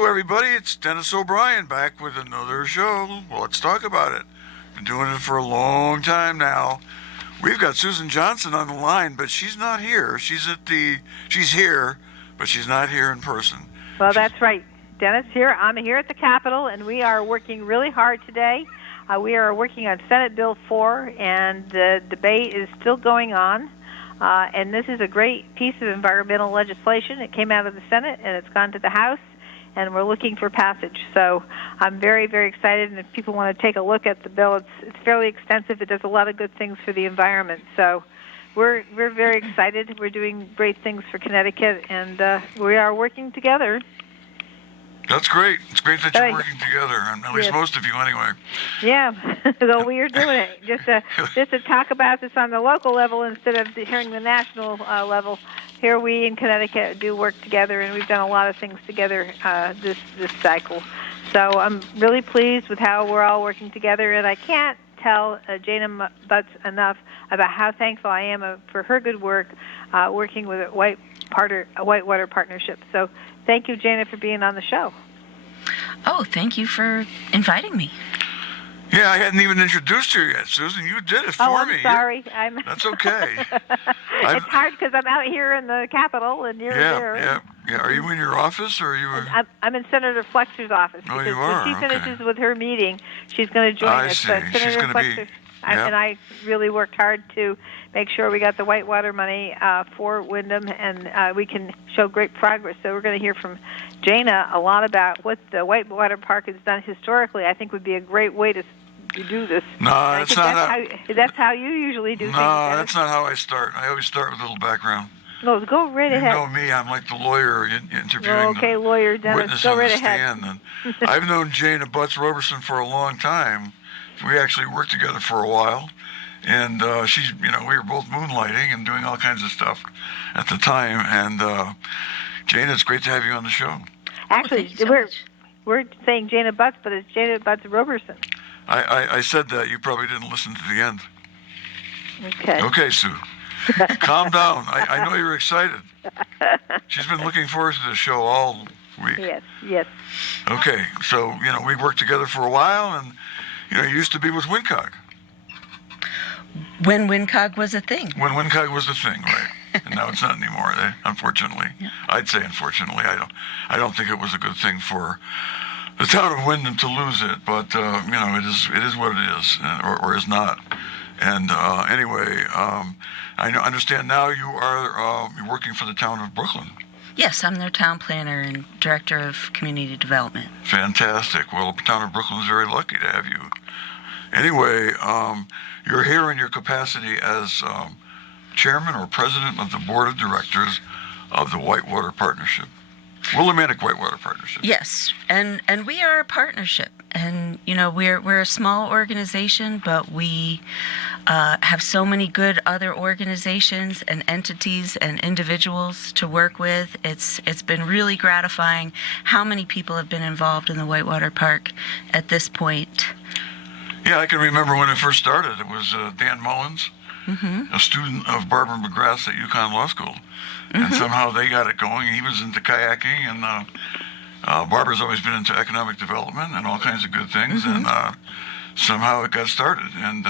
Hello, everybody. It's Dennis O'Brien back with another show. Well, let's talk about it. Been doing it for a long time now. We've got Susan Johnson on the line, but she's not here. She's here, but she's not here in person. Well, that's right. Dennis here. I'm here at the Capitol, and we are working really hard today. We are working on Senate Bill 4, and the debate is still going on. And this is a great piece of environmental legislation. It came out of the Senate, and it's gone to the House, and we're looking for passage. So I'm very, very excited, and if people want to take a look at the bill, it's fairly extensive. It does a lot of good things for the environment. So we're very excited. We're doing great things for Connecticut, and we are working together. That's great. It's great that you're working together, and at least most of you anyway. Yeah, so we are doing it just to talk about this on the local level instead of hearing the national level. Here we in Connecticut do work together, and we've done a lot of things together this cycle. So I'm really pleased with how we're all working together, and I can't tell Jana Butts enough about how thankful I am for her good work working with a Whitewater Partnership. So thank you, Jana, for being on the show. Oh, thank you for inviting me. Yeah, I hadn't even introduced her yet, Susan. You did it for me. I'm sorry. That's okay. It's hard because I'm out here in the Capitol and you're there. Yeah. Are you in your office or are you? I'm in Senator Flexer's office. Oh, you are. When she finishes with her meeting, she's going to join us. I see. Senator She's going to Flexer, be. And I really worked hard to make sure we got the Whitewater money for Wyndham, and we can show great progress. So we're going to hear from Jana a lot about what the Whitewater Park has done historically. I think would be a great way to do this. No, that's not that's how you usually do things. No, that's not how I start. I always start with a little background. No, go right ahead. You know me, I'm like the lawyer interviewing lawyer Dennis, witness go on right the ahead. stand. And I've known Jana Butts Roberson for a long time. We actually worked together for a while, and she's, we were both moonlighting and doing all kinds of stuff at the time. And Jana, it's great to have you on the show. Actually, we're saying Jana Butts, but it's Jana Butts Roberson. I said that. You probably didn't listen to the end. Okay. Okay, Sue. Calm down. I know you're excited. She's been looking forward to the show all week. Yes. Okay, so, we worked together for a while, and, you used to be with WinCog. When WinCog was a thing. When WinCog was a thing, right. And now it's not anymore, unfortunately. Yeah. I'd say unfortunately. I don't think it was a good thing for the town of Wyndham to lose it, but, it is what it is, or is not. And anyway, I understand now you are working for the town of Brooklyn. Yes, I'm their town planner and director of community development. Fantastic. Well, the town of Brooklyn is very lucky to have you. Anyway, you're here in your capacity as chairman or president of the board of directors of the Whitewater Partnership. Willimantic Whitewater Partnership. Yes, and we are a partnership, and we're a small organization, but we have so many good other organizations and entities and individuals to work with. It's been really gratifying how many people have been involved in the Whitewater Park at this point. Yeah, I can remember when it first started. It was Dan Mullins, a student of Barbara McGrath's at UConn Law School. And somehow they got it going. He was into kayaking, and Barbara's always been into economic development and all kinds of good things. And somehow it got started. And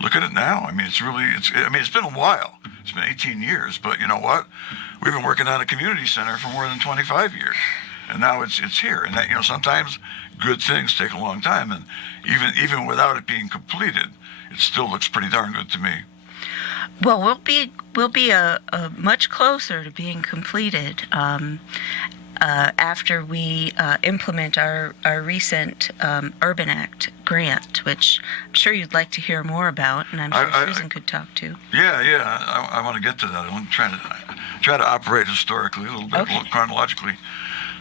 look at it now. I mean, it's been a while. It's been 18 years. But you know what? We've been working on a community center for more than 25 years. And now it's here. And that, sometimes good things take a long time. And even without it being completed, it still looks pretty darn good to me. Well, we'll be a much closer to being completed after we implement our recent Urban Act grant, which I'm sure you'd like to hear more about, and I'm sure Susan could talk to. Yeah. I want to get to that. I want to try to operate historically, a little bit chronologically.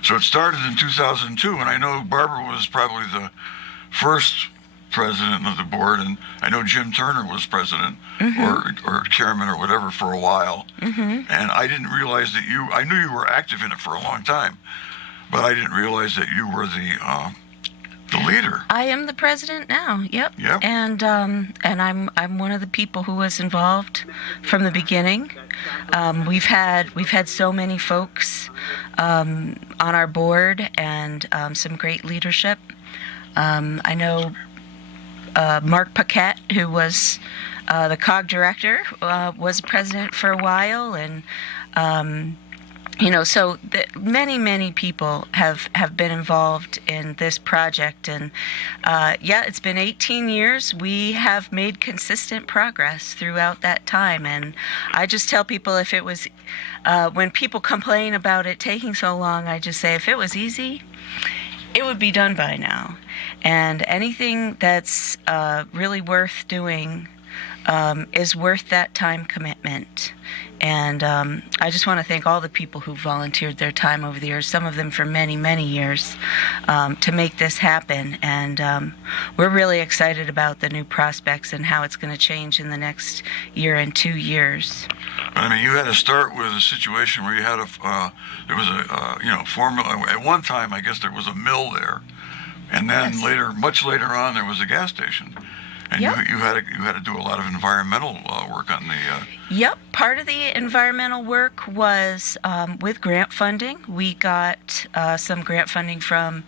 So it started in 2002, and I know Barbara was probably the first president of the board, and I know Jim Turner was president or chairman or whatever for a while. And I didn't realize that I knew you were active in it for a long time, but I didn't realize that you were the leader. I am the president now. Yep. Yep. And I'm one of the people who was involved from the beginning. We've had so many folks on our board and some great leadership. I know Mark Paquette, who was the COG director, was president for a while, and so many people have been involved in this project, and it's been 18 years. We have made consistent progress throughout that time, and I just tell people, if it was when people complain about it taking so long, I just say, if it was easy, it would be done by now. And anything that's really worth doing is worth that time commitment. And I just want to thank all the people who volunteered their time over the years, some of them for many, many years, to make this happen. And we're really excited about the new prospects and how it's going to change in the next year and 2 years. I mean, you had to start with a situation where you had there was a formula. At one time, I guess there was a mill there, and then Yes. much later on, there was a gas station. And Yep. you had to do a lot of environmental work on the. Yep, part of the environmental work was with grant funding. We got some grant funding from.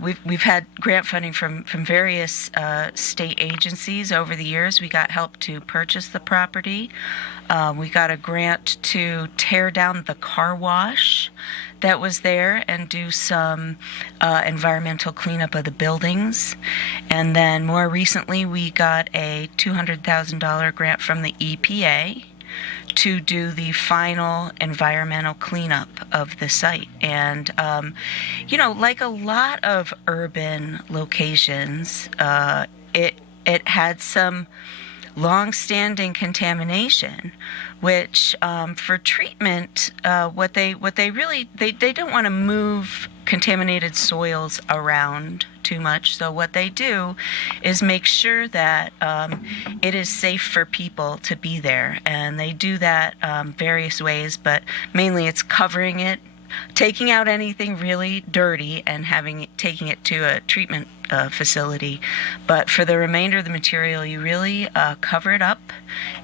We've had grant funding from various state agencies over the years. We got help to purchase the property. We got a grant to tear down the car wash that was there and do some environmental cleanup of the buildings. And then more recently, we got a $200,000 grant from the EPA to do the final environmental cleanup of the site. And, like a lot of urban locations, it had some long-standing contamination, which for treatment, what they really don't want to move contaminated soils around too much. So what they do is make sure that it is safe for people to be there, and they do that various ways, but mainly it's covering it, taking out anything really dirty and taking it to a treatment facility. But for the remainder of the material, you really cover it up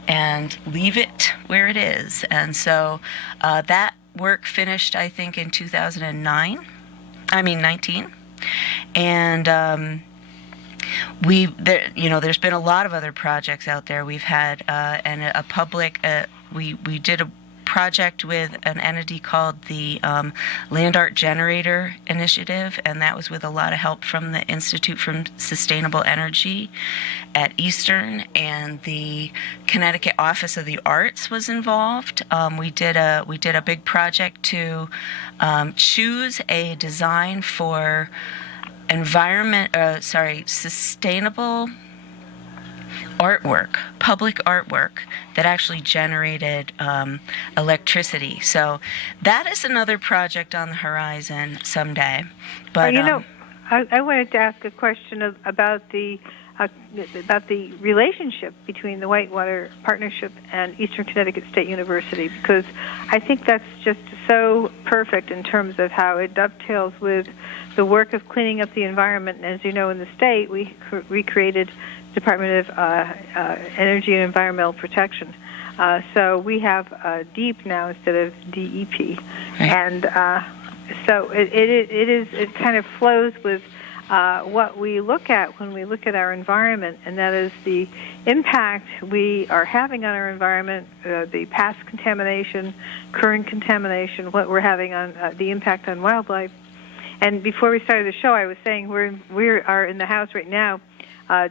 and leave it where it is. And so that work finished, I think, in 19. And there's been a lot of other projects out there. We've had we did a project with an entity called the Land Art Generator Initiative, and that was with a lot of help from the Institute for Sustainable Energy at Eastern, and the Connecticut Office of the Arts was involved. We did a big project to choose a design for sustainable artwork, public artwork that actually generated electricity. So that is another project on the horizon someday. But I wanted to ask a question about the relationship between the Whitewater Partnership and Eastern Connecticut State University, because I think that's just so perfect in terms of how it dovetails with the work of cleaning up the environment. And as you know, in the state, we created Department of Energy and Environmental Protection. So we have DEEP now instead of DEP. Right. And so it kind of flows with what we look at when we look at our environment, and that is the impact we are having on our environment, the past contamination, current contamination, what we're having on the impact on wildlife. And before we started the show, I was saying we are in the House right now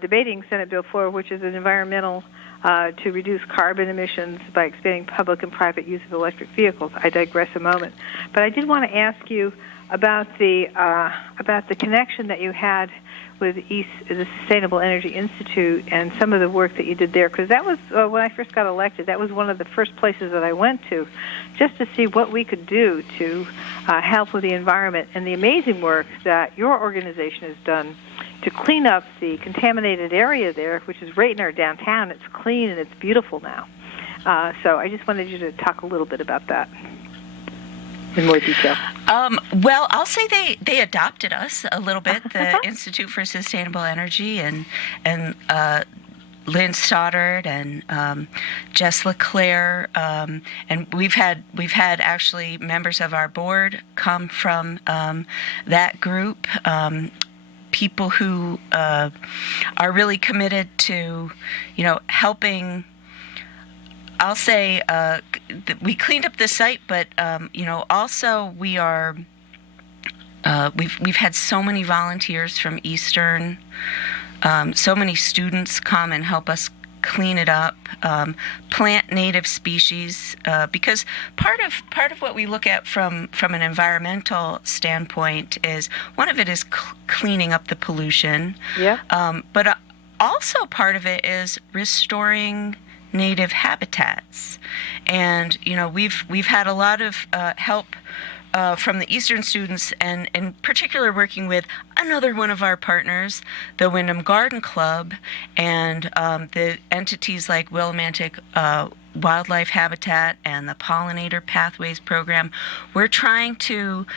debating Senate Bill 4, which is an environmental to reduce carbon emissions by expanding public and private use of electric vehicles. I digress a moment, but I did want to ask you about the connection that you had with the Sustainable Energy Institute and some of the work that you did there, because that was when I first got elected. That was one of the first places that I went to, just to see what we could do to help with the environment and the amazing work that your organization has done to clean up the contaminated area there, which is right in our downtown. It's clean and it's beautiful now. So I just wanted you to talk a little bit about that. in more detail? Well, I'll say they adopted us a little bit, the Institute for Sustainable Energy, and Lynn Stoddard and Jess LeClaire, and we've had actually members of our board come from that group. People who are really committed to, helping. I'll say we cleaned up the site, but also we are. We've had so many volunteers from Eastern. So many students come and help us clean it up, plant native species, because part of what we look at from an environmental standpoint is one of it is cleaning up the pollution. Yeah. But also part of it is restoring native habitats, and we've had a lot of help. From the Eastern students, and in particular working with another one of our partners, the Wyndham Garden Club, and the entities like Willimantic Wildlife Habitat and the Pollinator Pathways Program. We're trying to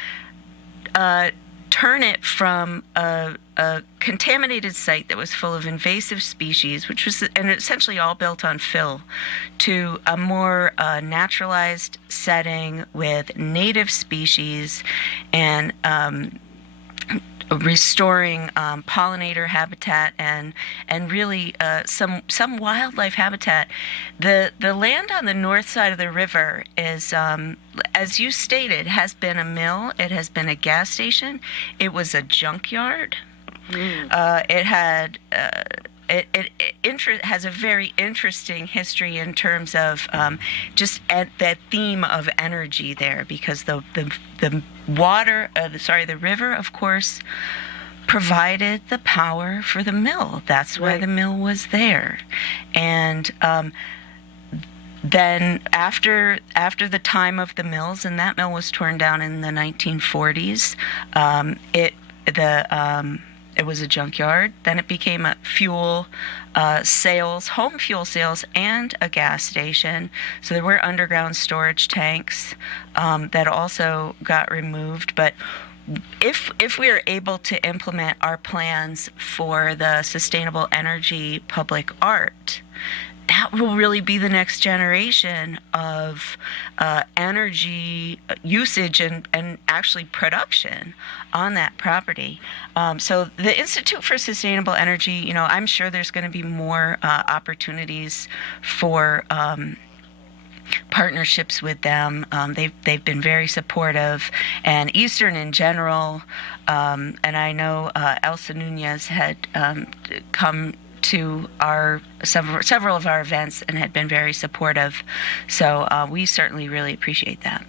turn it from a contaminated site that was full of invasive species, which was and essentially all built on fill, to a more naturalized setting with native species and restoring pollinator habitat and really some wildlife habitat. The land on the north side of the river is, as you stated, has been a mill. It has been a gas station. It was a junkyard. It had. It has a very interesting history in terms of just that theme of energy there, because the water, the river, of course, provided the power for the mill. That's why the mill was there, and then after the time of the mills, and that mill was torn down in the 1940s, it was a junkyard. Then it became a fuel sales, home fuel sales, and a gas station. So there were underground storage tanks that also got removed. But if we are able to implement our plans for the sustainable energy public art, that will really be the next generation of energy usage and actually production on that property. So the Institute for Sustainable Energy, I'm sure there's going to be more opportunities for partnerships with them. They've been very supportive, and Eastern in general. And I know Elsa Nunez had come to our several of our events and had been very supportive. So we certainly really appreciate that.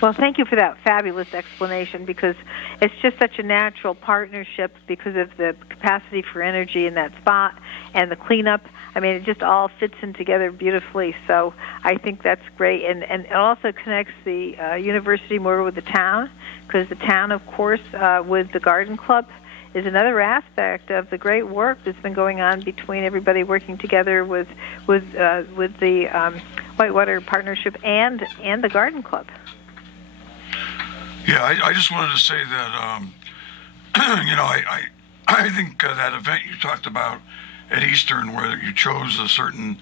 Well, thank you for that fabulous explanation, because it's just such a natural partnership because of the capacity for energy in that spot and the cleanup. I mean, it just all fits in together beautifully. So I think that's great. And it also connects the university more with the town, because the town, of course, with the garden club, is another aspect of the great work that's been going on between everybody working together with the Whitewater Partnership and the Garden Club. Yeah, I just wanted to say that I think that event you talked about at Eastern, where you chose a certain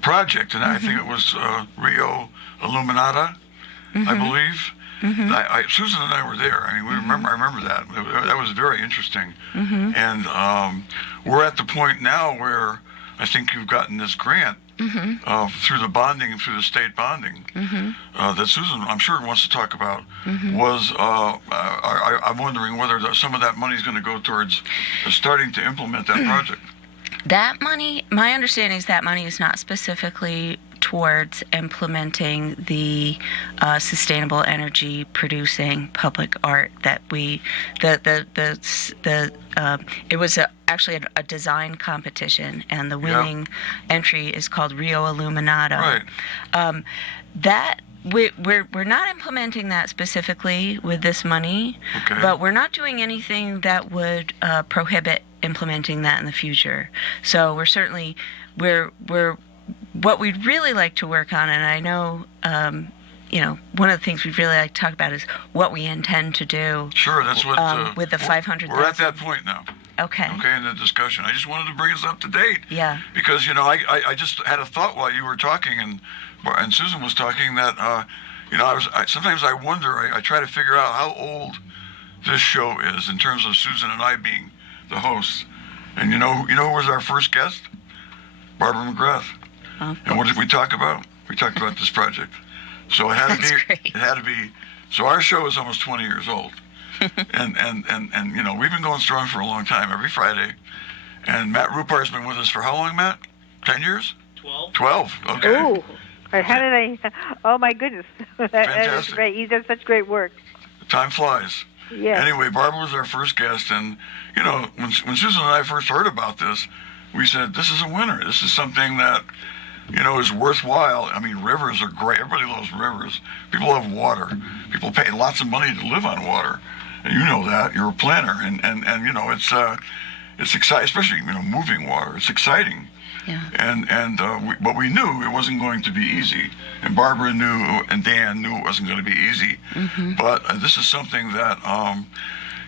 project, and I think it was Rio Illuminata, I believe. Susan and I were there. I mean, I remember that. That was very interesting. And we're at the point now where I think you've gotten this grant through the bonding, through the state bonding, that Susan, I'm sure, wants to talk about. I'm wondering whether some of that money is going to go towards starting to implement that project. That money, my understanding is that money is not specifically towards implementing the sustainable energy producing public art that it was actually a design competition, and the winning entry is called Rio Illuminata. Right. That we're not implementing that specifically with this money, but we're not doing anything that would prohibit implementing that in the future. So we're certainly we're what we'd really like to work on, and I know one of the things we'd really like to talk about is what we intend to do. Sure, that's what with the 500,000. We're at that point now. Okay. Okay, in the discussion. I just wanted to bring us up to date. Yeah. Because, I just had a thought while you were talking and Susan was talking that, sometimes I wonder, I try to figure out how old this show is in terms of Susan and I being the hosts. And you know who was our first guest? Barbara McGrath. And what did we talk about? We talked about this project. So it had to be. Great. It had to be. So our show is almost 20 years old, and we've been going strong for a long time. Every Friday, and Matt Rupar's been with us for how long, Matt? 10 years? 12. 12. Okay. Ooh, how did I? Oh my goodness, that is Fantastic. great. He does such great work. Time flies. Yeah. Anyway, Barbara was our first guest, and when Susan and I first heard about this, we said this is a winner. This is something that is worthwhile. I mean, rivers are great. Everybody loves rivers. People love water. People pay lots of money to live on water, and you know that. You're a planner, and it's exciting, especially moving water. It's exciting. Yeah. But we knew it wasn't going to be easy, and Barbara knew, and Dan knew it wasn't going to be easy. Mm-hmm. But this is something that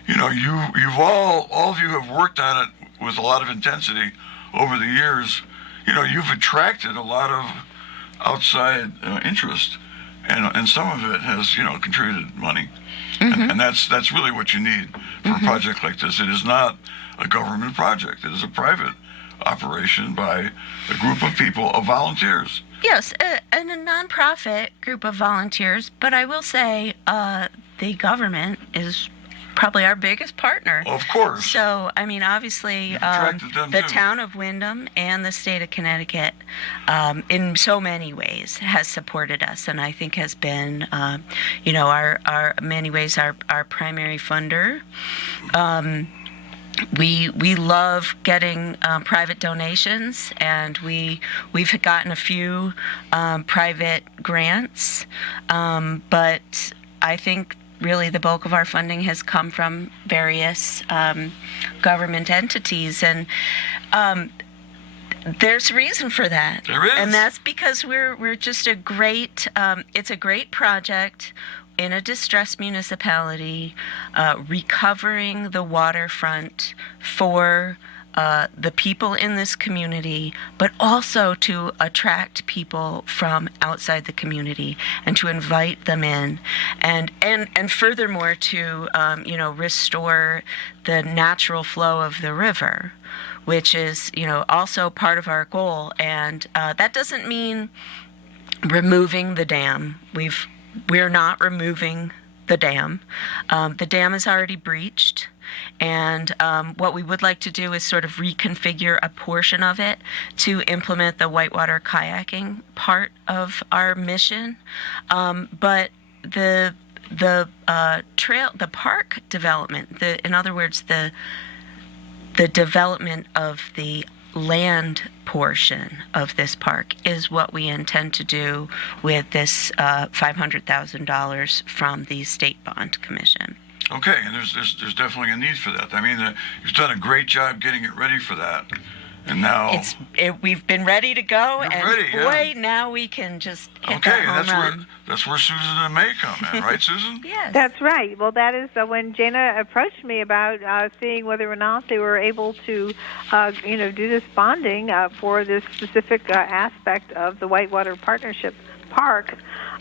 you've all of you have worked on it with a lot of intensity over the years. You've attracted a lot of outside interest, and some of it has contributed money, Mm-hmm. and that's really what you need for a project like this. It is not a government project; it is a private operation by a group of people, of volunteers. Yes, and a nonprofit group of volunteers. But I will say, the government is probably our biggest partner. Of course. So, I mean, obviously, You've attracted them the too. town of Windham and the state of Connecticut, in so many ways, has supported us, and I think has been, our many ways our primary funder. We love getting private donations, and we've gotten a few private grants, but I think really the bulk of our funding has come from various government entities, and there's a reason for that. There is. And that's because we're just a great, it's a great project in a distressed municipality, recovering the waterfront for the people in this community, but also to attract people from outside the community and to invite them in, and furthermore to restore the natural flow of the river, which is also part of our goal. And that doesn't mean removing the dam. We're not removing the dam. The dam is already breached. And what we would like to do is sort of reconfigure a portion of it to implement the whitewater kayaking part of our mission. But the trail, the park development, in other words, the development of the land portion of this park is what we intend to do with this $500,000 from the State Bond Commission. Okay, and there's definitely a need for that. I mean, you've done a great job getting it ready for that, and now we've been ready to go, You're and ready, boy, yeah. now we can just hit okay, that and home run. that's where Susan and May come in, right, Susan? Yes. That's right. Well, that is when Jana approached me about seeing whether or not they were able to, do this bonding for this specific aspect of the Whitewater Partnership Park.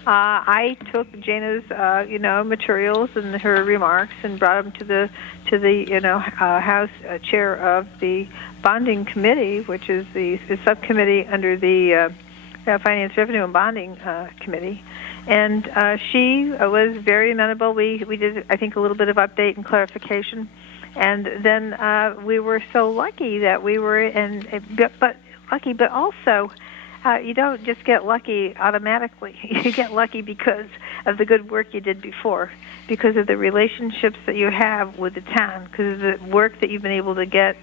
I took Jana's, materials and her remarks and brought them to the House chair of the bonding committee, which is the subcommittee under the Finance, Revenue, and Bonding Committee. And she was very amenable. We did, I think, a little bit of update and clarification. And then we were so lucky that we were but also you don't just get lucky automatically. You get lucky because of the good work you did before, because of the relationships that you have with the town, because of the work that you've been able to get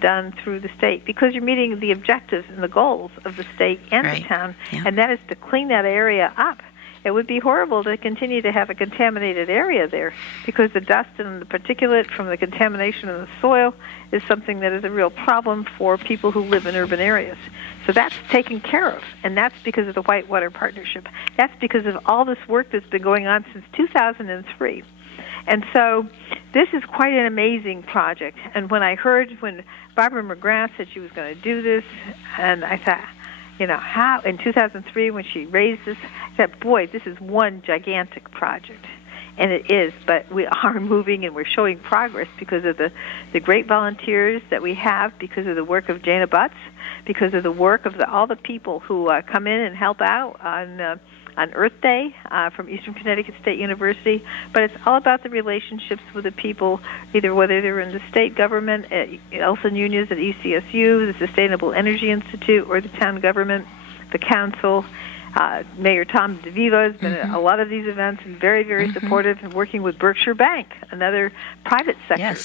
done through the state, because you're meeting the objectives and the goals of the state and Right. the town, Yeah. and that is to clean that area up. it would be horrible to continue to have a contaminated area there, because the dust and the particulate from the contamination of the soil is something that is a real problem for people who live in urban areas. So that's taken care of, and that's because of the Whitewater Partnership. That's because of all this work that's been going on since 2003. And so this is quite an amazing project. And when I heard when Barbara McGrath said she was going to do this, and I thought, how, in 2003 when she raised this, I thought, boy, this is one gigantic project. And it is, but we are moving and we're showing progress because of the great volunteers that we have, because of the work of Jana Butts, because of the work of all the people who come in and help out on Earth Day from Eastern Connecticut State University. But it's all about the relationships with the people, either whether they're in the state government, at Elsa Nunez at ECSU, the Sustainable Energy Institute, or the town government, the council. Mayor Tom DeVivo has been at a lot of these events and very, very supportive, and working with Berkshire Bank, another private sector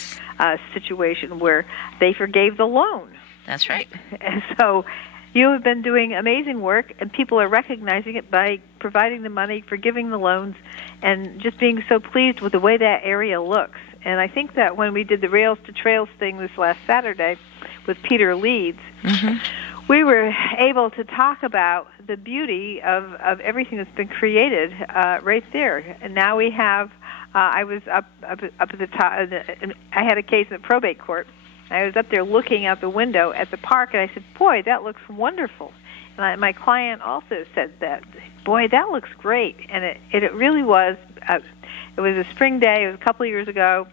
situation where they forgave the loan. That's right. And so you have been doing amazing work, and people are recognizing it by providing the money, forgiving the loans, and just being so pleased with the way that area looks. And I think that when we did the Rails to Trails thing this last Saturday with Peter Leeds, we were able to talk about the beauty of everything that's been created right there. And now we have, I was up at the top, I had a case in the probate court. I was up there looking out the window at the park, and I said, boy, that looks wonderful. And my client also said that, boy, that looks great. And it really was. It was a spring day. It was a couple of years ago.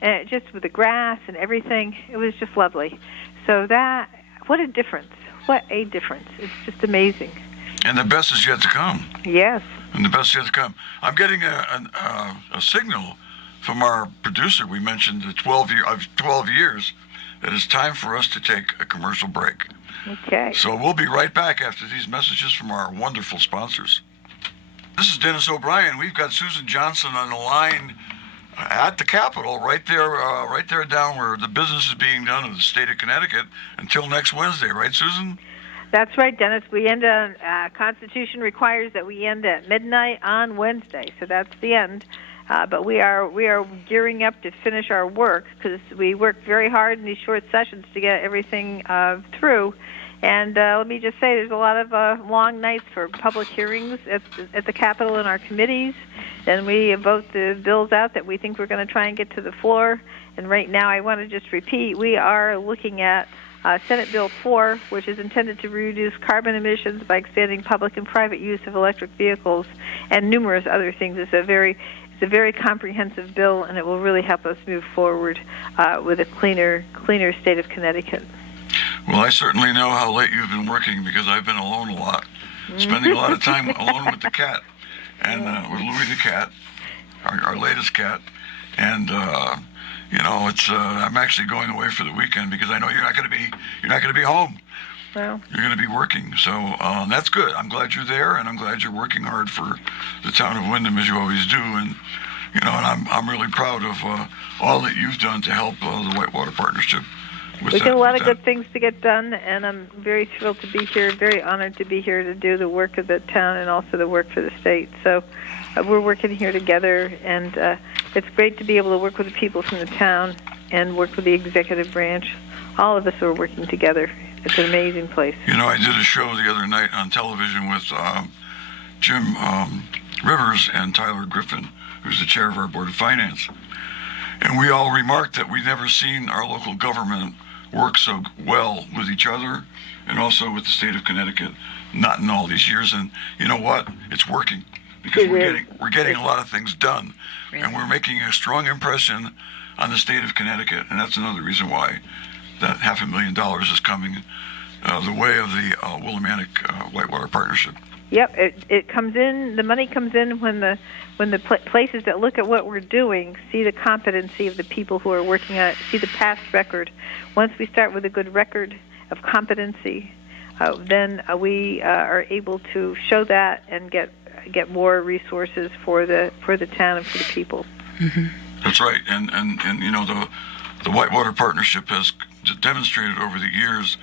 And it just with the grass and everything, it was just lovely. So what a difference. What a difference. It's just amazing. And the best is yet to come. Yes. And the best is yet to come. I'm getting a signal from our producer. We mentioned the 12 years. That it's time for us to take a commercial break. Okay. So we'll be right back after these messages from our wonderful sponsors. This is Dennis O'Brien. We've got Susan Johnson on the line at the Capitol, right there down where the business is being done in the state of Connecticut until next Wednesday, right, Susan? That's right, Dennis. We end on, Constitution requires that we end at midnight on Wednesday, so that's the end. But we are gearing up to finish our work, because we work very hard in these short sessions to get everything through. And let me just say, there's a lot of long nights for public hearings at the Capitol and our committees. Then we vote the bills out that we think we're going to try and get to the floor. And right now, I want to just repeat, we are looking at Senate Bill 4, which is intended to reduce carbon emissions by expanding public and private use of electric vehicles, and numerous other things. It's a very comprehensive bill, and it will really help us move forward with a cleaner state of Connecticut. Well, I certainly know how late you've been working, because I've been alone a lot, spending a lot of time alone with the cat, and with Louis the cat, our latest cat, and it's I'm actually going away for the weekend, because I know you're not going to be home. Well, you're going to be working, so that's good. I'm glad you're there, and I'm glad you're working hard for the town of Windham, as you always do. And and I'm really proud of all that you've done to help the Whitewater Partnership. We got a lot of good things to get done, and I'm very thrilled to be here, very honored to be here to do the work of the town and also the work for the state. So we're working here together, and it's great to be able to work with the people from the town and work with the executive branch. All of us are working together. It's an amazing place. I did a show the other night on television with Jim Rivers and Tyler Griffin, who's the chair of our Board of Finance. And we all remarked that we've never seen our local government work so well with each other and also with the state of Connecticut, not in all these years. And you know what? It's working, because we're getting a lot of things done. Really? And we're making a strong impression on the state of Connecticut. And that's another reason why that $500,000 is coming the way of the Willimantic Whitewater Partnership. Yep, it comes in. The money comes in when the places that look at what we're doing see the competency of the people who are working on it, see the past record. Once we start with a good record of competency, then we are able to show that and get more resources for the town and for the people. Mm-hmm. That's right, and the Whitewater Partnership has demonstrated over the years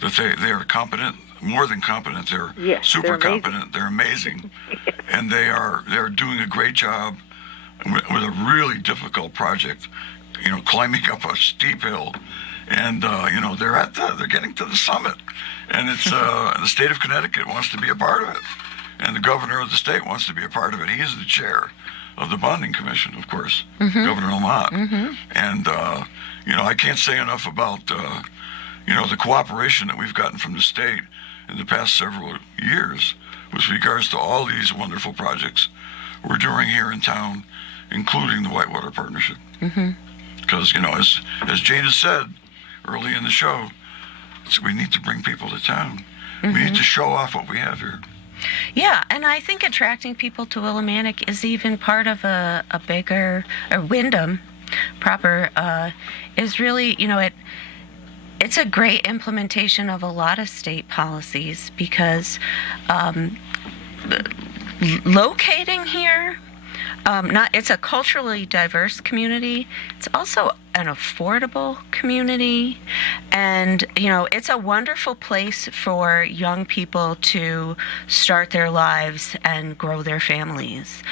that they are competent, more than competent. They're super competent. They're amazing. Yes. and they're doing a great job with a really difficult project. Climbing up a steep hill, and they're getting to the summit, and it's the state of Connecticut wants to be a part of it, and the governor of the state wants to be a part of it. He is the chair of the bonding commission, of course, Governor Lamont, and I can't say enough about the cooperation that we've gotten from the state in the past several years with regards to all these wonderful projects we're doing here in town, including the Whitewater Partnership. Because, as Jane has said early in the show, we need to bring people to town. We need to show off what we have here. Yeah, and I think attracting people to Willimantic is even part of a bigger, or Wyndham proper, is really, it's a great implementation of a lot of state policies, because locating here, it's a culturally diverse community. It's also an affordable community, and it's a wonderful place for young people to start their lives and grow their families.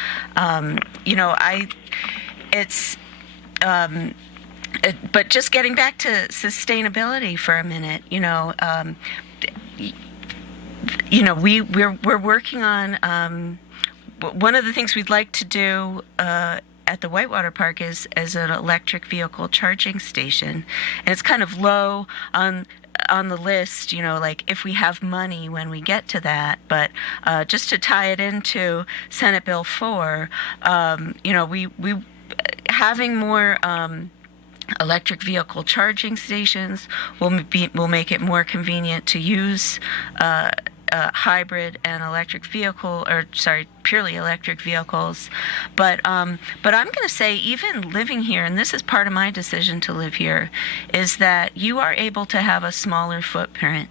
But just getting back to sustainability for a minute, we're working on. One of the things we'd like to do at the Whitewater Park is an electric vehicle charging station, and it's kind of low on the list, like if we have money when we get to that. But just to tie it into Senate Bill 4, we having more electric vehicle charging stations will make it more convenient to use hybrid and purely electric vehicles. But I'm going to say, even living here, and this is part of my decision to live here, is that you are able to have a smaller footprint.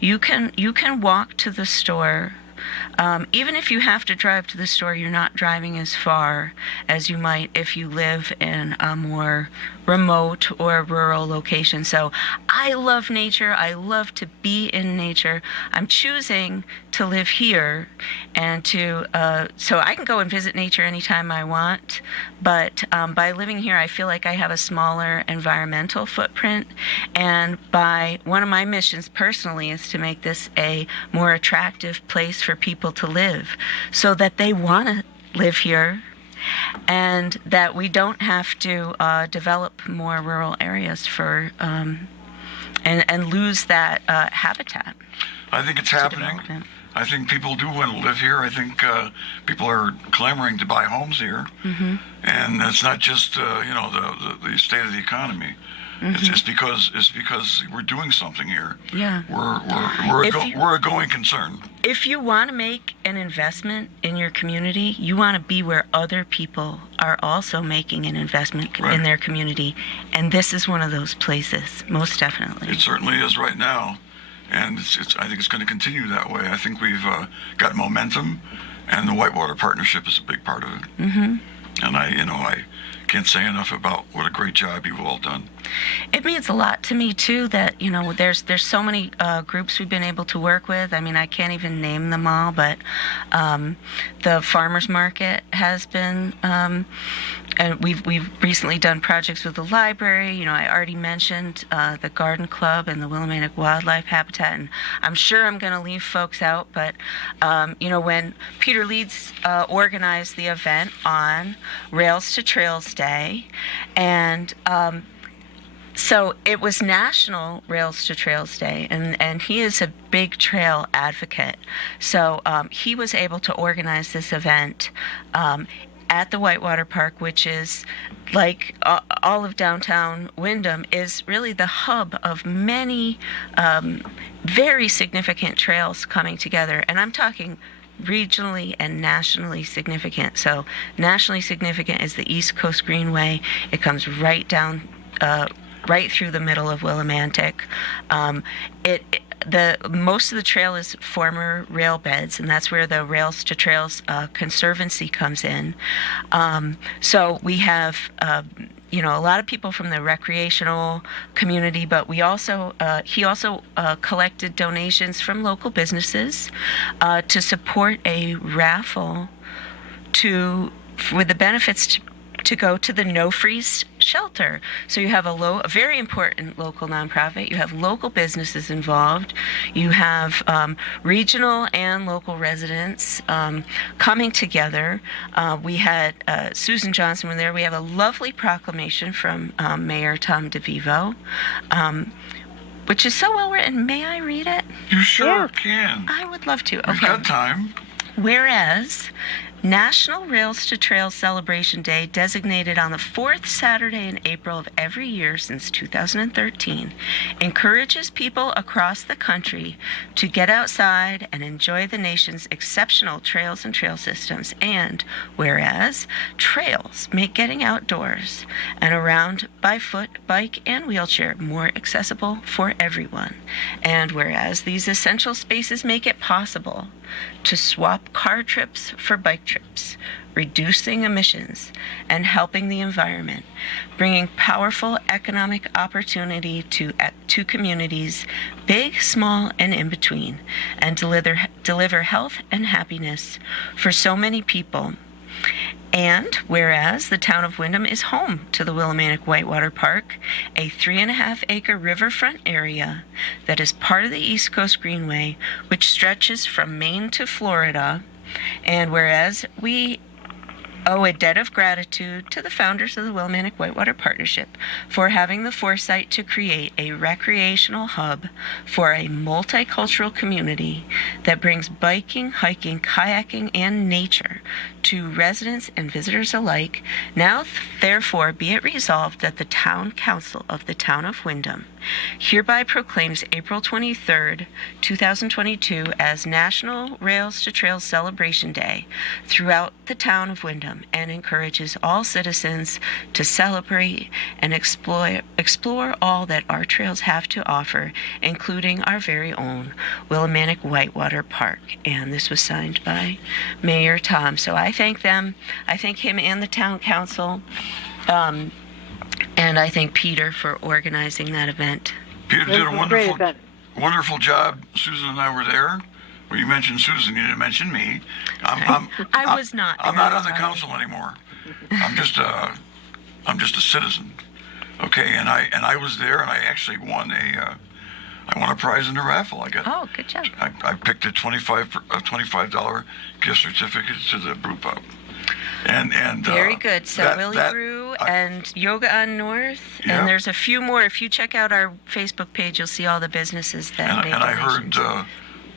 You can walk to the store. Even if you have to drive to the store, you're not driving as far as you might if you live in a more remote or rural location. So I love nature. I love to be in nature. I'm choosing to live here, and so I can go and visit nature anytime I want. But by living here, I feel like I have a smaller environmental footprint. And one of my missions personally is to make this a more attractive place for people to live, so that they want to live here, and that we don't have to develop more rural areas and lose that habitat. I think it's happening. I think people do want to live here. I think people are clamoring to buy homes here, and it's not just the state of the economy. It's because we're doing something here. Yeah. We're a going concern. If you want to make an investment in your community, you want to be where other people are also making an investment in their community, and this is one of those places, most definitely. It certainly is right now, and I think it's going to continue that way. I think we've got momentum, and the Whitewater Partnership is a big part of it. And I can't say enough about what a great job you've all done. It means a lot to me too that there's so many groups we've been able to work with. I mean, I can't even name them all, but the farmers market has been, and we've recently done projects with the library. I already mentioned the Garden Club and the Willimantic Wildlife Habitat, and I'm sure I'm going to leave folks out, but when Peter Leeds organized the event on Rails to Trails Day, and so it was National Rails to Trails Day, and he is a big trail advocate. So he was able to organize this event at the Whitewater Park, which is, like all of downtown Wyndham, is really the hub of many very significant trails coming together. And I'm talking regionally and nationally significant. So nationally significant is the East Coast Greenway. It comes right down right through the middle of Willimantic. Most of the trail is former rail beds, and that's where the Rails to Trails Conservancy comes in. So we have a lot of people from the recreational community, but he also collected donations from local businesses to support a raffle with the benefits to go to the No Freeze shelter. So you have a very important local nonprofit. You have local businesses involved. You have regional and local residents coming together. We had Susan Johnson there. We have a lovely proclamation from Mayor Tom DeVivo, which is so well written. May I read it? You sure Yes. can. I would love to. We've Okay. got time. Whereas National Rails to Trails Celebration Day, designated on the fourth Saturday in April of every year since 2013, encourages people across the country to get outside and enjoy the nation's exceptional trails and trail systems. And whereas trails make getting outdoors and around by foot, bike, and wheelchair more accessible for everyone. And whereas these essential spaces make it possible to swap car trips for bike trips, reducing emissions and helping the environment, bringing powerful economic opportunity to communities, big, small, and in between, and deliver health and happiness for so many people. And whereas the town of Windham is home to the Willimantic Whitewater Park, a 3.5-acre riverfront area that is part of the East Coast Greenway, which stretches from Maine to Florida, and whereas we owe a debt of gratitude to the founders of the Willimantic Whitewater Partnership for having the foresight to create a recreational hub for a multicultural community that brings biking, hiking, kayaking, and nature to residents and visitors alike. Now, therefore, be it resolved that the Town Council of the Town of Windham hereby proclaims April 23rd, 2022 as National Rails to Trails Celebration Day throughout the town of Windham, and encourages all citizens to celebrate and explore all that our trails have to offer, including our very own Willimantic Whitewater Park. And this was signed by Mayor Tom. So I thank them. I thank him and the town council. And I thank Peter for organizing that event. Peter This did a was a great wonderful, event. wonderful job. Susan and I were there. Well, you mentioned Susan. You didn't mention me. I was not I'm there, not on the sorry. council anymore. I'm just a citizen. Okay, and I was there, and I actually won a prize in the raffle. I got. Oh, good job. I picked a $25 gift certificate to the brew pub. And Very good. So Willie Brew and Yoga on North, Yeah. and there's a few more. If you check out our Facebook page, you'll see all the businesses that make and I heard donations.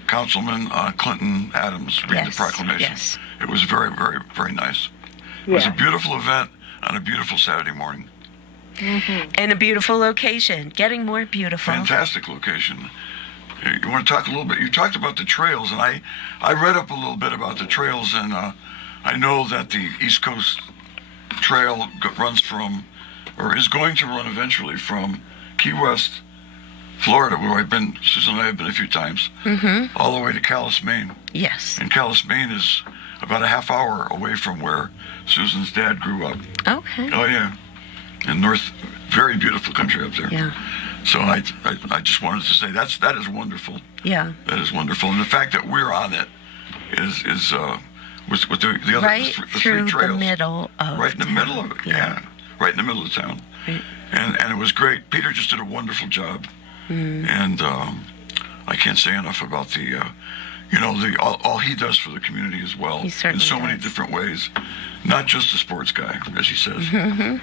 Councilman Clinton Adams read Yes, the proclamation. yes. It was very, very, very nice. It was a Yeah. beautiful event on a beautiful Saturday morning. In a beautiful location, getting more beautiful. Fantastic location. You want to talk a little bit? You talked about the trails, and I read up a little bit about the trails, and I know that the East Coast Trail runs from, or is going to run eventually from Key West, Florida, where Susan and I have been a few times, all the way to Calais, Maine. Yes. And Calais, Maine is about a half hour away from where Susan's dad grew up. Okay. Oh, yeah. In very beautiful country up there. Yeah. So I just wanted to say that is wonderful. Yeah. That is wonderful. And the fact that we're on it is with the other Right the through three the trails. middle of Right in the town. middle of it. Yeah. Right in the middle of town. Right. And it was great. Peter just did a wonderful job. And I can't say enough about the all he does for the community as well. He certainly in so many does. different ways. Not just a sports guy, as he says. And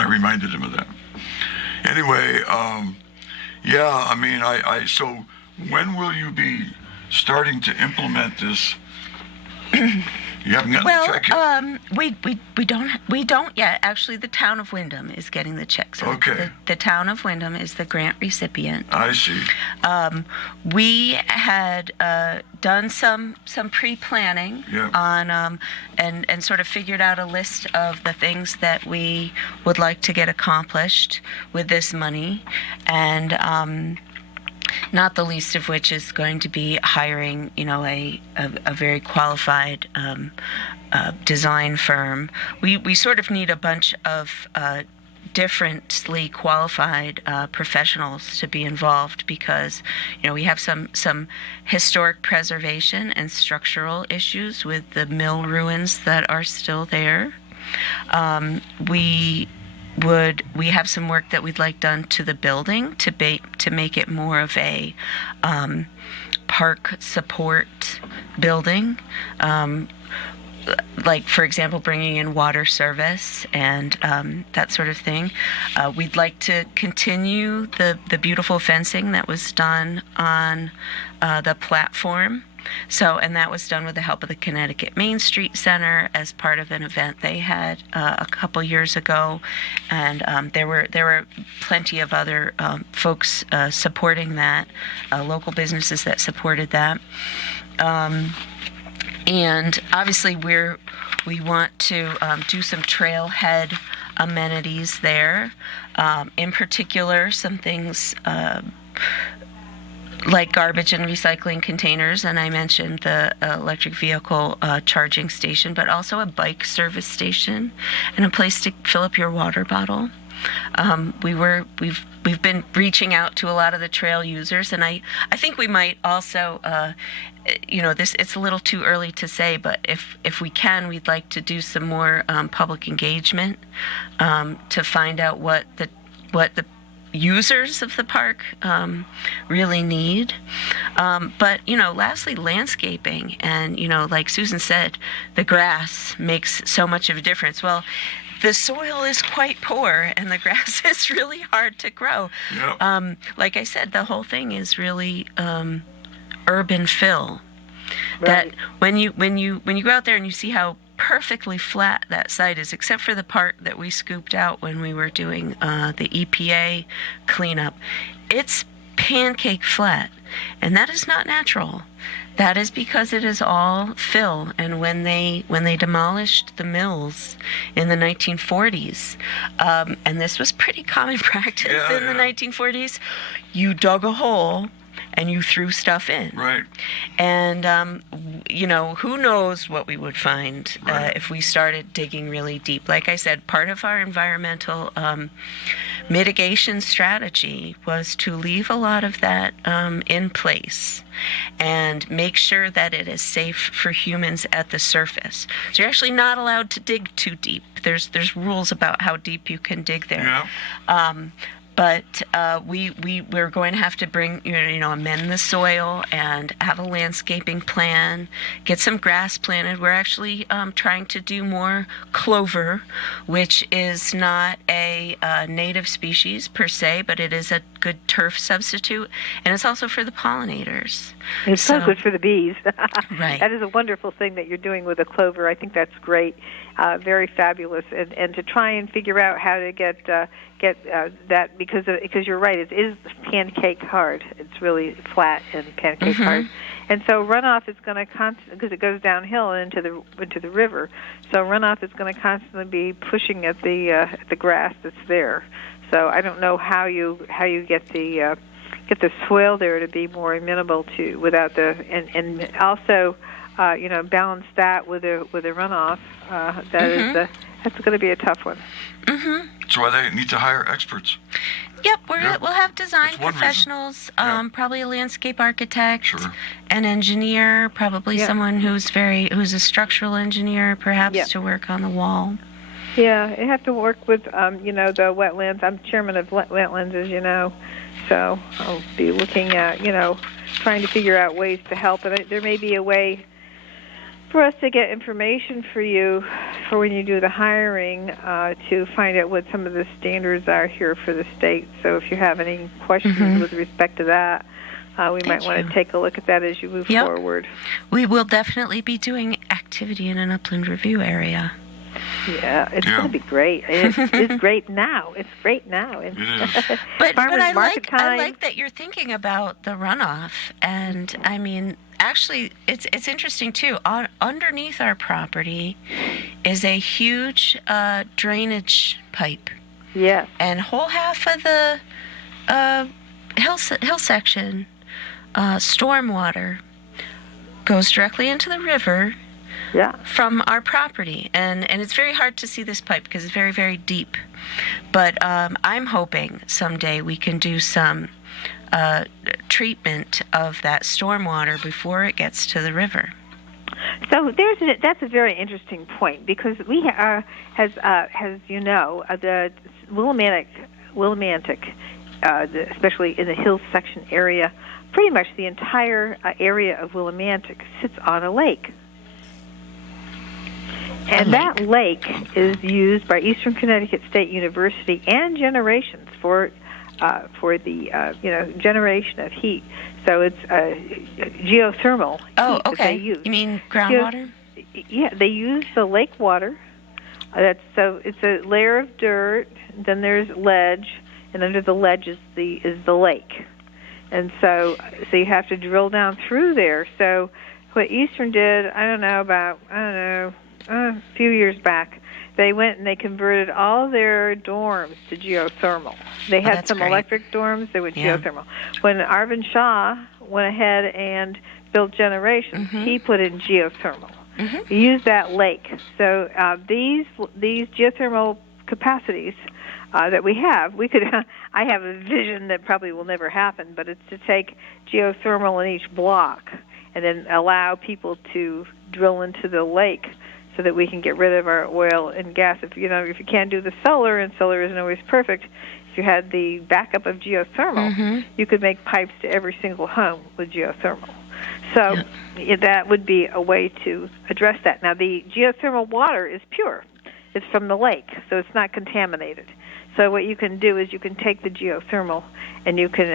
I reminded him of that. Anyway, yeah, I mean, so when will you be starting to implement this? You haven't gotten the check yet. We don't yet. Actually, the town of Windham is getting the check. So Okay. the town of Windham is the grant recipient. I see. We had done some pre-planning Yeah. on and sort of figured out a list of the things that we would like to get accomplished with this money, and not the least of which is going to be hiring, a very qualified design firm. We sort of need a bunch of differently qualified professionals to be involved because, we have some historic preservation and structural issues with the mill ruins that are still there. We have some work that we'd like done to the building to make it more of a park support building. Like, for example, bringing in water service and that sort of thing. We'd like to continue the beautiful fencing that was done on the platform. And that was done with the help of the Connecticut Main Street Center as part of an event they had a couple years ago, and there were plenty of other folks supporting that, local businesses that supported that. And obviously, we want to do some trailhead amenities there. In particular, some things like garbage and recycling containers, and I mentioned the electric vehicle charging station, but also a bike service station and a place to fill up your water bottle. We've been reaching out to a lot of the trail users, and I think we might also, it's a little too early to say, but if we can, we'd like to do some more public engagement to find out what the users of the park really need. But, lastly, landscaping. And, like Susan said, the grass makes so much of a difference. Well, the soil is quite poor and the grass is really hard to grow. Yep. Like I said, the whole thing is really urban fill. Right. That when you go out there and you see how perfectly flat that site is, except for the part that we scooped out when we were doing the EPA cleanup, it's pancake flat, and that is not natural. That is because it is all fill. And when they demolished the mills in the 1940s, and this was pretty common practice in the 1940s, you dug a hole and you threw stuff in. Right. And, who knows what we would find if we started digging really deep. Like I said, part of our environmental mitigation strategy was to leave a lot of that in place and make sure that it is safe for humans at the surface. So you're actually not allowed to dig too deep. There's rules about how deep you can dig there. Yeah. But we're going to have to amend the soil and have a landscaping plan, get some grass planted. We're actually trying to do more clover, which is not a native species per se, but it is a good turf substitute, and it's also for the pollinators. It's so good for the bees. Right. That is a wonderful thing that you're doing with the clover. I think that's great, very fabulous, and to try and figure out how to get that, because you're right, it is pancake hard. It's really flat and pancake hard, and so runoff is going to because it goes downhill into the river. So runoff is going to constantly be pushing at the grass that's there. So I don't know how you get the soil there to be more amenable to without and also balance that with a runoff. That's going to be a tough one. Mm-hmm. That's why they need to hire experts. Yep, we'll have design That's one professionals, reason. probably a landscape architect, Sure. an engineer, probably someone who's a structural engineer, perhaps, to work on the wall. Yeah, you have to work with, the wetlands. I'm chairman of wetlands, as you know, so I'll be looking at, trying to figure out ways to help. And there may be a way for us to get information for you for when you do the hiring to find out what some of the standards are here for the state. So if you have any questions with respect to that, we might want to take a look at that as you move forward. We will definitely be doing activity in an upland review area. Yeah, it's going to be great. It's great now. It's great now. It is. But I like that you're thinking about the runoff. And, I mean, actually, it's interesting, too. Underneath our property is a huge drainage pipe. Yeah. And whole half of the hill section, stormwater, goes directly into the river, Yeah. from our property, and it's very hard to see this pipe because it's very, very deep. But I'm hoping someday we can do some treatment of that stormwater before it gets to the river. So that's a very interesting point, because we has you know, the Willimantic, especially in the hills section area, pretty much the entire area of Willimantic sits on a lake. And that lake is used by Eastern Connecticut State University and generations for the generation of heat. So it's geothermal. Oh, heat that okay. they use. You mean groundwater? Yeah, they use the lake water. It's a layer of dirt. Then there's ledge, and under the ledge is the lake. And so you have to drill down through there. So what Eastern did, a few years back, they went and they converted all their dorms to geothermal. They had some electric dorms, they went geothermal. When Arvind Shah went ahead and built Generations, he put in geothermal. He used that lake. So these geothermal capacities that we have, I have a vision that probably will never happen, but it's to take geothermal in each block and then allow people to drill into the lake so that we can get rid of our oil and gas. If you can't do the solar, and solar isn't always perfect, if you had the backup of geothermal, you could make pipes to every single home with geothermal. So that would be a way to address that. Now, the geothermal water is pure. It's from the lake, so it's not contaminated. So what you can do is you can take the geothermal and you can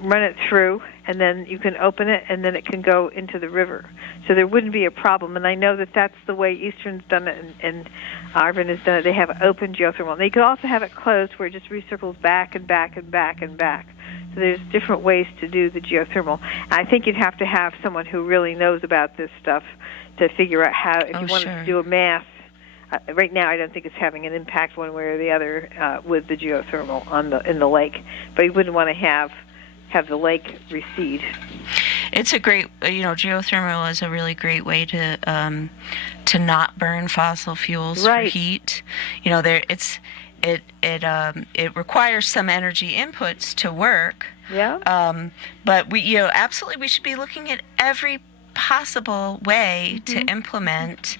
run it through, and then you can open it, and then it can go into the river. So there wouldn't be a problem. And I know that that's the way Eastern's done it, and Arvind has done it. They have open geothermal. They could also have it closed where it just recircles back and back and back and back. So there's different ways to do the geothermal. I think you'd have to have someone who really knows about this stuff to figure out how, if you wanted to do a mass. Right now, I don't think it's having an impact one way or the other with the geothermal in the lake. But you wouldn't want to have the lake recede. It's a great, geothermal is a really great way to not burn fossil fuels for heat. It requires some energy inputs to work. Yeah. But absolutely, we should be looking at every possible way to implement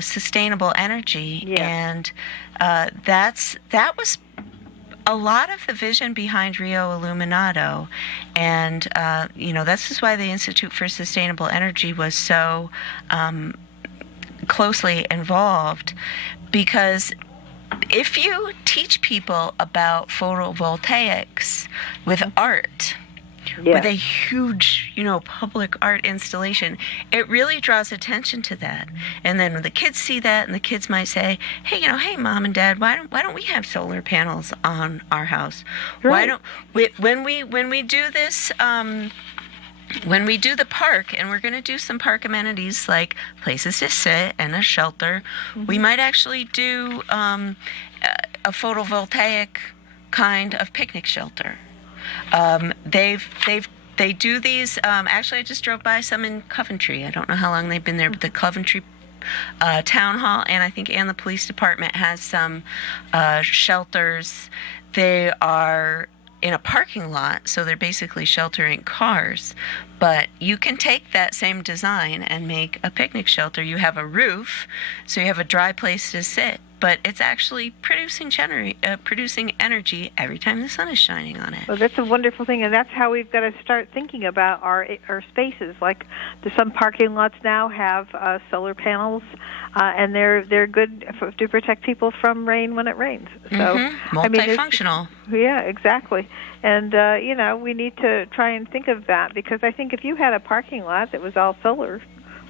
sustainable energy, and that was a lot of the vision behind Rio Illuminato, and this is why the Institute for Sustainable Energy was so closely involved, because if you teach people about photovoltaics with art, with a huge, public art installation, it really draws attention to that. And then when the kids see that, and the kids might say, hey, Mom and Dad, why don't we have solar panels on our house? Right. Why don't when we do this? When we do the park, and we're going to do some park amenities like places to sit and a shelter, we might actually do a photovoltaic kind of picnic shelter. They do these. Actually, I just drove by some in Coventry. I don't know how long they've been there, but the Coventry Town Hall and the police department has some shelters. They are in a parking lot, so they're basically sheltering cars. But you can take that same design and make a picnic shelter. You have a roof, so you have a dry place to sit, but it's actually producing energy every time the sun is shining on it. Well, that's a wonderful thing, and that's how we've got to start thinking about our spaces. Like some parking lots now have solar panels, and they're good to protect people from rain when it rains. So multifunctional. Yeah, exactly. And we need to try and think of that, because I think if you had a parking lot that was all solar,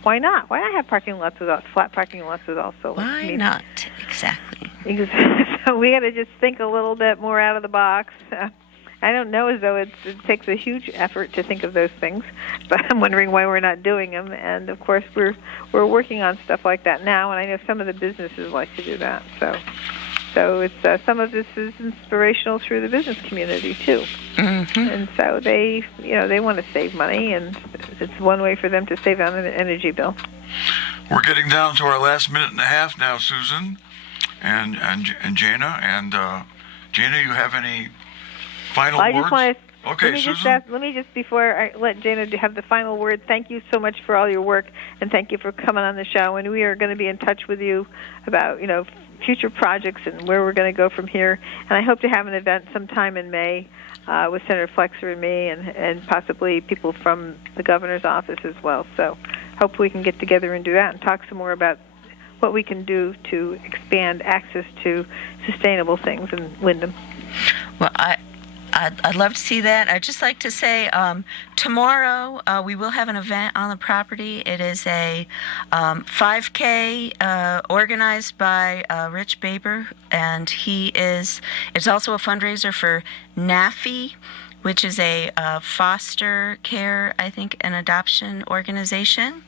why not? Why not have flat parking lots with all solar? Why not? Exactly. So we got to just think a little bit more out of the box. I don't know as though it takes a huge effort to think of those things, but I'm wondering why we're not doing them. And of course, we're working on stuff like that now, and I know some of the businesses like to do that. So it's some of this is inspirational through the business community too. And so they want to save money, and it's one way for them to save on an energy bill. We're getting down to our last minute and a half now, Susan and Jana. And Jana, you have any final I words? just want to. Okay, Susan. Let me just, before I let Jana have the final word, thank you so much for all your work, and thank you for coming on the show. And we are going to be in touch with you about, future projects and where we're going to go from here. And I hope to have an event sometime in May with Senator Flexer and me, and possibly people from the governor's office as well. So hope we can get together and do that and talk some more about what we can do to expand access to sustainable things in Windham. Well, I'd love to see that. I'd just like to say tomorrow we will have an event on the property. It is a 5K organized by Rich Baber, and it's also a fundraiser for NAFI, which is a foster care, I think, and adoption organization.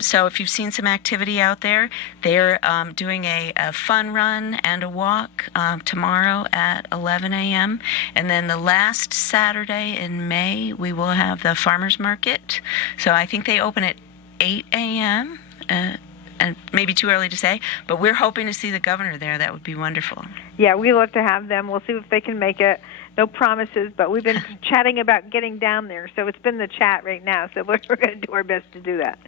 So if you've seen some activity out there, they're doing a fun run and a walk tomorrow at 11 a.m. And then the last Saturday in May, we will have the farmers market. So I think they open at 8 a.m. And maybe too early to say, but we're hoping to see the governor there. That would be wonderful. Yeah, we love to have them. We'll see if they can make it. No promises, but we've been chatting about getting down there. So it's been the chat right now. So we're going to do our best to do that.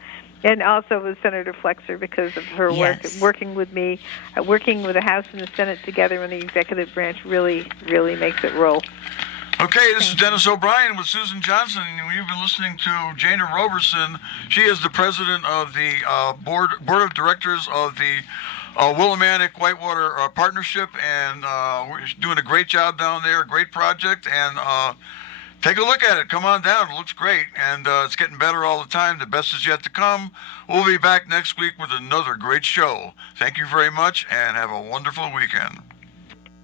And also with Senator Flexer because of her work, working with me, working with the House and the Senate together when the executive branch really, really makes it roll. Okay, this is Dennis O'Brien with Susan Johnson. You've been listening to Jana Roberson. She is the president of the board of directors of the Willimantic Whitewater Partnership, and we're doing a great job down there, a great project, and take a look at it. Come on down. It looks great, and it's getting better all the time. The best is yet to come. We'll be back next week with another great show. Thank you very much, and have a wonderful weekend.